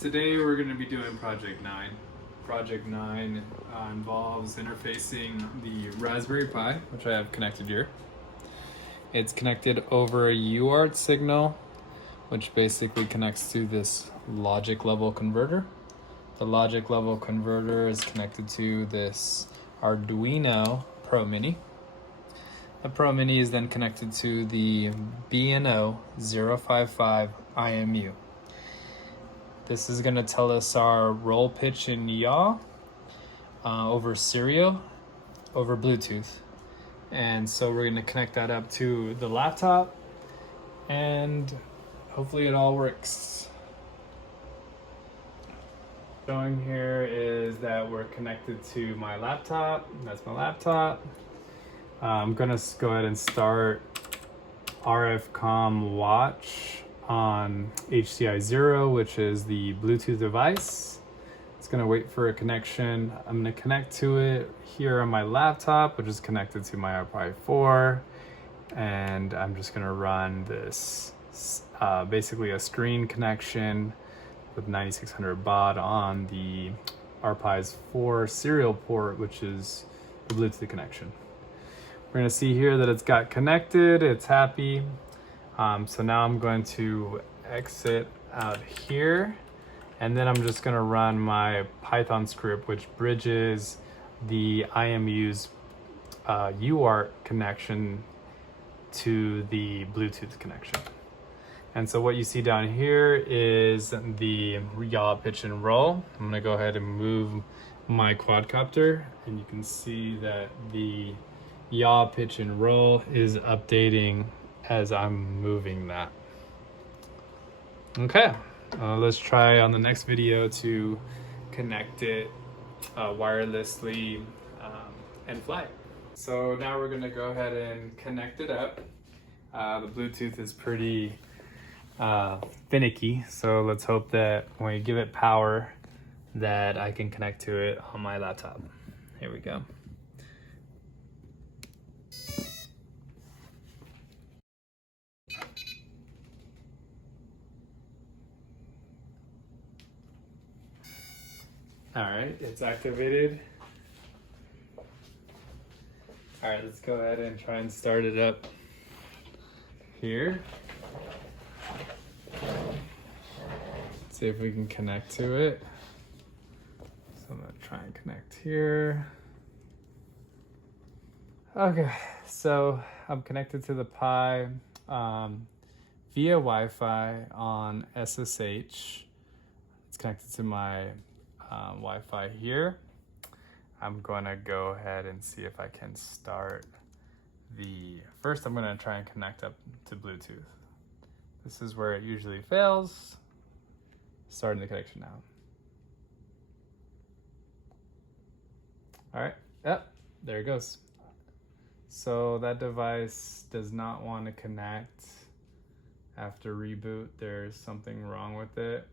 Today we're going to be doing Project 9. Project 9 involves interfacing the Raspberry Pi, which I have connected here. It's connected over a UART signal, which basically connects to this logic level converter. The logic level converter is connected to this Arduino Pro-Mini. The Pro-Mini is then connected to the EN.605.715 IMU. This is going to tell us our roll, pitch, and yaw over serial, over Bluetooth. And so we're going to connect that up to the laptop, and hopefully it all works. Showing here is that we're connected to my laptop. That's my laptop. I'm going to go ahead and start RFCOM watch on HCI 0, which is the Bluetooth device. It's going to wait for a connection. I'm going to connect to it here on my laptop, which is connected to my Pi 4, and I'm just going to run this basically a screen connection with 9600 baud on the Pi 4 serial port, which is the Bluetooth connection. We're going to see here that it's got connected, it's happy. So now I'm going to exit out here, and then I'm just going to run my Python script, which bridges the IMU's UART connection to the Bluetooth connection. And so what you see down here is the yaw, pitch, and roll. I'm going to go ahead and move my quadcopter, and you can see that the yaw, pitch, and roll is updating as I'm moving that. Okay, let's try on the next video to connect it wirelessly and fly. So now we're gonna go ahead and connect it up. The Bluetooth is pretty finicky, so let's hope that when we give it power that I can connect to it on my laptop. Here we go. All right, it's activated. All right, let's go ahead and try and start it up here. See if we can connect to it. So I'm gonna try and connect here. Okay, so I'm connected to the Pi via Wi-Fi on SSH. It's connected to my Wi-Fi here. I'm going to go ahead and see if I can start first I'm going to try and connect up to Bluetooth. This is where it usually fails. Starting the connection now. All right, yep, there it goes. So that device does not want to connect after reboot. There's something wrong with it.